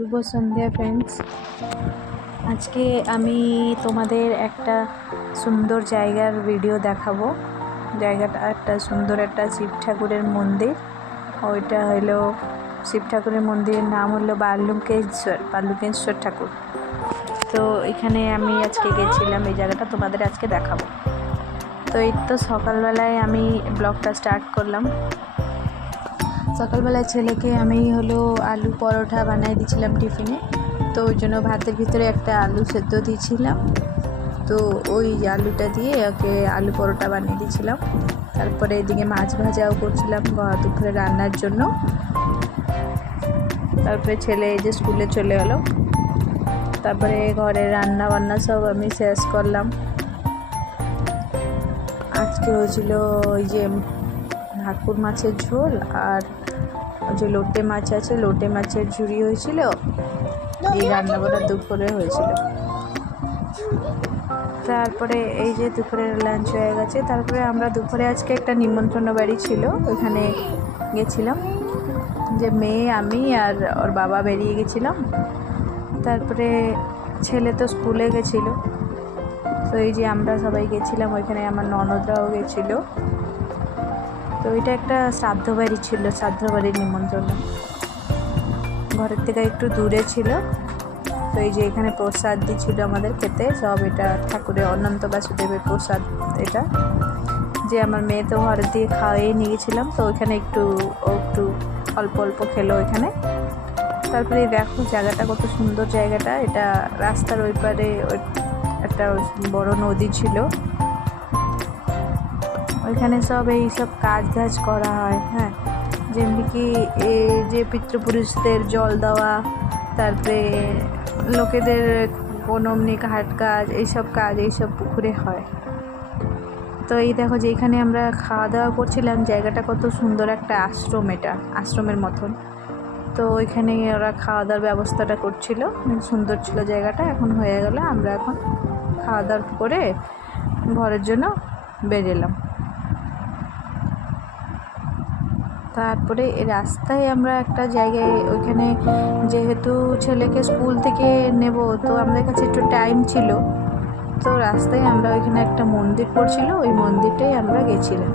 শুভ সন্ধ্যা friends. আজকে আমি তোমাদের একটা সুন্দর জায়গার ভিডিও দেখাবো। জায়গাটা একটা সুন্দর একটা শিব ঠাকুরের মন্দির। ওইটা হলো শিব ঠাকুরের মন্দিরের নাম হলো বালুকেশ্বর ঠাকুর। তো এখানে আমি আজকে গেছিলাম, এই জায়গাটা তোমাদের আজকে দেখাবো। তো এই তো সকালবেলায় আমি ব্লগটা স্টার্ট করলাম। সকালবেলায় ছেলেকে আমি আলু পরোটা বানিয়ে দিয়েছিলাম টিফিনে। তো ওই জন্য ভাতের ভিতরে একটা আলু সেদ্ধ দিয়েছিলাম, তো ওই আলুটা দিয়ে ওকে আলু পরোটা বানিয়ে দিয়েছিলাম। তারপরে এদিকে মাছ ভাজাও করছিলাম দুপুরে রান্নার জন্য। তারপরে ছেলে এই যে স্কুলে চলে এলো। তারপরে ঘরে রান্না বান্না সব আমি শেষ করলাম। আজকে হয়েছিল ওই যে ভাকুর মাছের ঝোল, আর যে লোটে মাছ আছে লোটে মাছের ঝুড়ি হয়েছিল। এই রান্নাবান্না দুপুরে হয়েছিল। তারপরে এই যে দুপুরের লাঞ্চ হয়ে গেছে। তারপরে আমরা দুপুরে আজকে একটা নিমন্ত্রণ বাড়ি ছিল, ওইখানে গেছিলাম। যে মেয়ে, আমি আর ওর বাবা বেরিয়ে গেছিলাম। তারপরে ছেলে তো স্কুলে গেছিলো। তো এই যে আমরা সবাই গেছিলাম, ওইখানে আমার ননদরাও গেছিলো। তো এটা একটা শ্রাদ্ধ বাড়ি ছিল, শ্রাদ্ধ বাড়ির নিমন্ত্রণ। ঘরের থেকে একটু দূরে ছিল। তো এই যে এখানে প্রসাদ দিচ্ছিল আমাদের খেতে সব। এটা ঠাকুরের অনন্ত বাসুদেবের প্রসাদ। এটা যে আমার মেয়ে তো ঘরের দিয়ে খাওয়াই নিয়ে গেছিলাম, তো ওইখানে একটু অল্প অল্প খেলো ওইখানে। তারপরে দেখো জায়গাটা কত সুন্দর জায়গাটা। এটা রাস্তার ওই পারে একটা বড় নদী ছিল, ওইখানে সব এইসব কাজ করা হয়। হ্যাঁ, যেমনি কি এই যে পিতৃপুরুষদের জল দেওয়া, তারপরে লোকেদের বনমনি ঘাট কাজ, এইসব পুকুরে হয়। তো এই দেখো যে এখানে আমরা খাওয়া দাওয়া করছিলাম, জায়গাটা কত সুন্দর একটা আশ্রম, এটা আশ্রমের মতন। তো ওইখানে ওরা খাওয়া দাওয়ার ব্যবস্থাটা করছিল, সুন্দর ছিল জায়গাটা। এখন হয়ে গেল, আমরা এখন খাওয়া দাওয়া করে ঘরের জন্য বেরোলাম। তারপরে এই রাস্তায় আমরা একটা জায়গায়, ওইখানে যেহেতু ছেলেকে স্কুল থেকে নেব, তো আমাদের কাছে একটু টাইম ছিল। তো রাস্তায় আমরা ওইখানে একটা মন্দির পড়ছিল, ওই মন্দিরটাই আমরা গেছিলাম।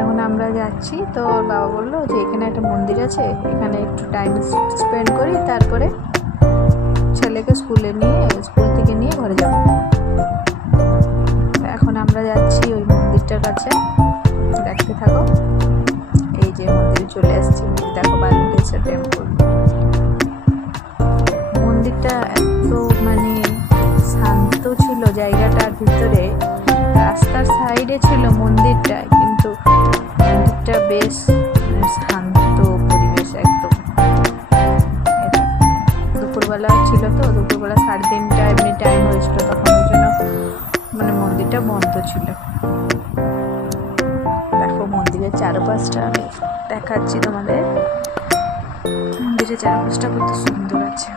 এখন আমরা যাচ্ছি, তো ওর বাবা বললো যে এখানে একটা মন্দির আছে, এখানে একটু টাইম স্পেন্ড করি, তারপরে ছেলেকে স্কুল থেকে নিয়ে ঘরে যাব। এখন আমরা যাচ্ছি ওই মন্দিরটার কাছে, দেখতে থাকো। এই যে মন্দিরে চলে আসছি, দেখো বালুকেশ্বর টেম্পল। মন্দিরটা এত শান্ত ছিল জায়গাটার ভিতরে। রাস্তার সাইডে ছিল মন্দিরটা, কিন্তু মন্দিরটা বেশ শান্ত পরিবেশ একদম। দুপুরবেলা ছিল, তো দুপুরবেলা 3:30 এমনি টাইম হয়েছিল, তখন ওই জন্য মন্দিরটা বন্ধ ছিল। দেখো মন্দিরের চারপাশটা আমি দেখাচ্ছি তোমাদের। মন্দিরের চারপাশটা কত সুন্দর আছে।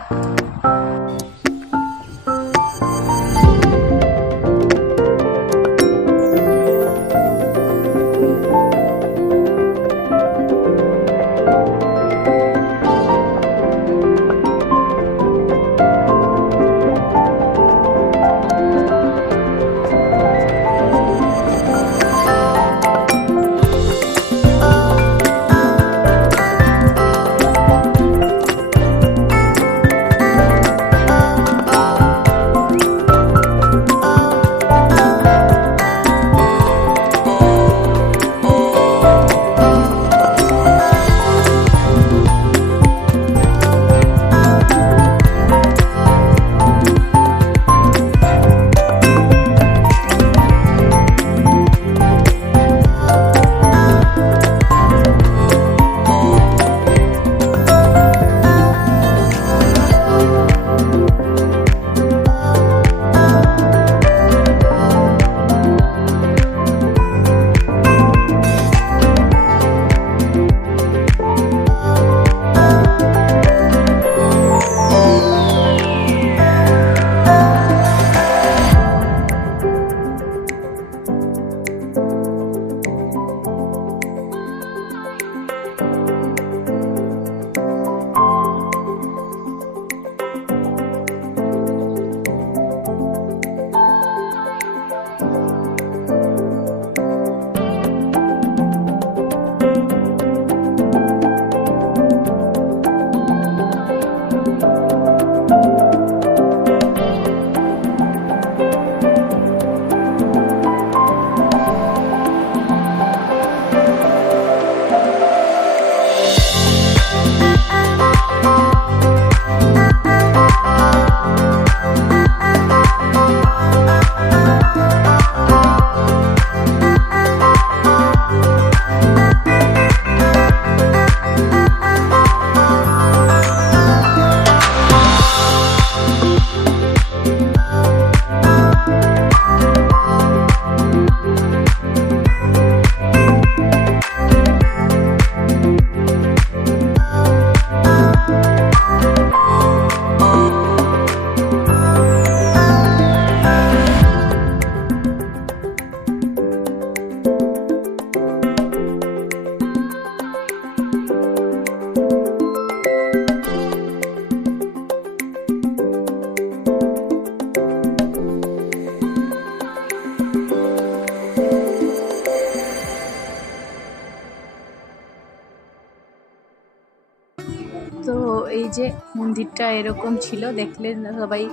এই যে মন্দিরটা এরকম ছিল, দেখলেন সবাই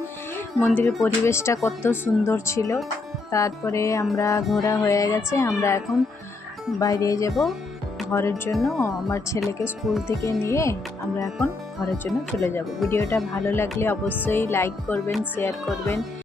মন্দিরের পরিবেশটা কত সুন্দর ছিল। তারপরে আমরা ঘোরা হয়ে গেছে, আমরা এখন বাইরে যাব ঘরের জন্য। আমার ছেলেকে স্কুল থেকে নিয়ে আমরা এখন ঘরের জন্য চলে যাব। ভিডিওটা ভালো লাগলে অবশ্যই লাইক করবেন, শেয়ার করবেন।